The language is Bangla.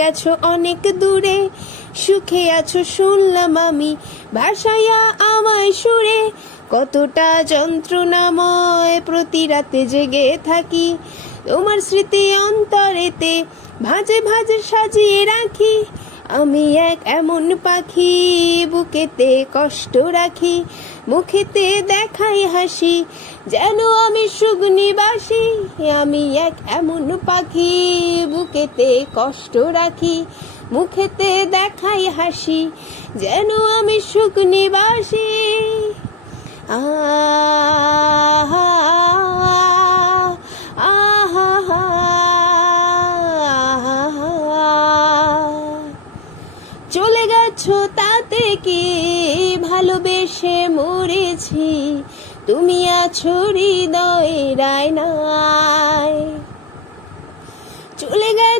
গেছো অনেক দূরে, সুখে আছো শুনলাম আমি, ভাসাইয়া আমায় সুরে। কতটা যন্ত্রণাময় প্রতি রাতে জেগে থাকি, তোমার স্মৃতি অন্তরেতে ভাঁজে ভাঁজে সাজিয়ে রাখি। আমি এক এমন পাখি, বুকেতে কষ্ট রাখি, মুখেতে দেখাই হাসি, যেন আমি সুখ নিবাসী। আমি এক এমন পাখি, বুকেতে কষ্ট রাখি, মুখেতে দেখাই হাসি, যেন আমি সুখ নিবাসী। আহা আহা চলে গেছো তাতে কি, ভালোবেসে মরেছি, তুমি আছো হৃদয়ের আয়নায়।